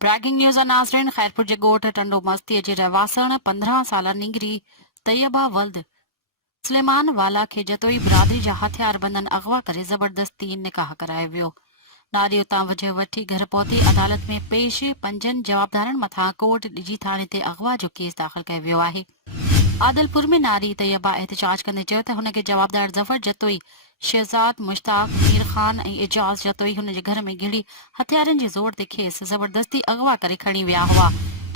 Breaking news नाज़रीन खैरपुर जे ॻोठ टंडो मस्तीअ जे रहवासण 15 साला निंगरी तैयबा वल्द सुलेमान वाला खे जतोई बिरादरी जा हथियार बंदन अगवा करे ज़बरदस्ती निकाह करायो वियो। नारी उतां वजह वठी घर पहुती अदालत में पेश 5 जवाबदारनि मथां कोर्ट ॾिजी थाणे ते अगवा जो केस दाख़िल कयो वियो आहे। आदलपुर में नारी तैयबा एहतजाज कंदे चयो त हुनखे जवाबदार ज़फर जतोई शहजाद मुश्ताक मीर खान ऐं एजाज जतोई हुन जे घर में घिड़ी हथियारनि जे ज़ोर ते खेसि ज़बरदस्ती अगवा करे खणी विया हुआ,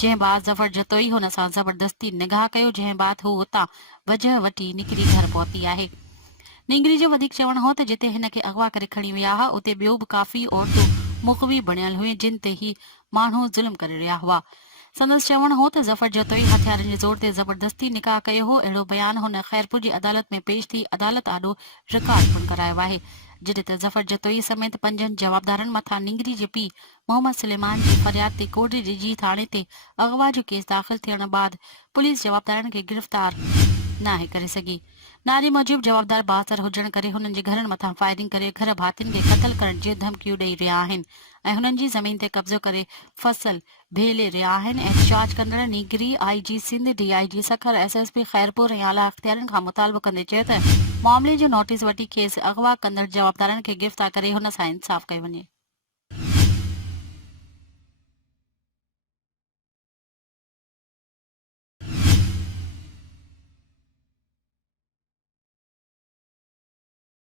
जंहिं बाद ज़फर जतोई हुन सां ज़बरदस्ती निगाह कयो, जंहिं बाद हू उतां वजह वठी निकिरी घर पहुती आहे। निंगरी जो वधीक चवण हो त जिते हिन खे अगवा करे खणी विया हुआ उते ॿियो बि काफ़ी औरतूं मुक़वी बणियल हुयूं, जिन ते ही माण्हू ज़ुल्म करे रहिया हुआ। संदसि चवण हो त ज़फर जतोई हथियारनि जे ज़ोर ते ज़बरदस्ती निकाह कयो हो। अहिड़ो बयान हुन खैरपुर जी अदालत में पेश थी अदालत आॾो रिकॉर्ड पिणु करायो आहे, जिथे त ज़फर जतोई समेत 5 जवाबदारनि मथां निंगरी जे पीउ मोहम्मद सुलेमान जी फरियाद ते कोर्ट ॾिजी थाणे ते अगवा जो केस दाख़िल थियण बाद पुलिस जवाबदारनि खे गिरफ़्तार नाहे करे सघी। नारी मूजिब जवाबदार बासर हुजण करे हुननि जे घरनि मथां फायरिंग करे घर भातियुनि खे क़तल करण जी धमकियूं ॾेई रहिया आहिनि ऐं हुननि जी ज़मीन ते कब्ज़ो करे फसल भेले रहिया आहिनि। एहतजाज कंदड़ निगरी IG सिंध DIG सखर SSP खैरपुर ऐं आला अख़्तियारनि खां मुतालबो कंदे चयो त मामले जो नोटिस वठी खेसि अगवा कंदड़ जवाबदारनि खे गिरफ़्तार करे हुन सां इंसाफ़ कयो वञे।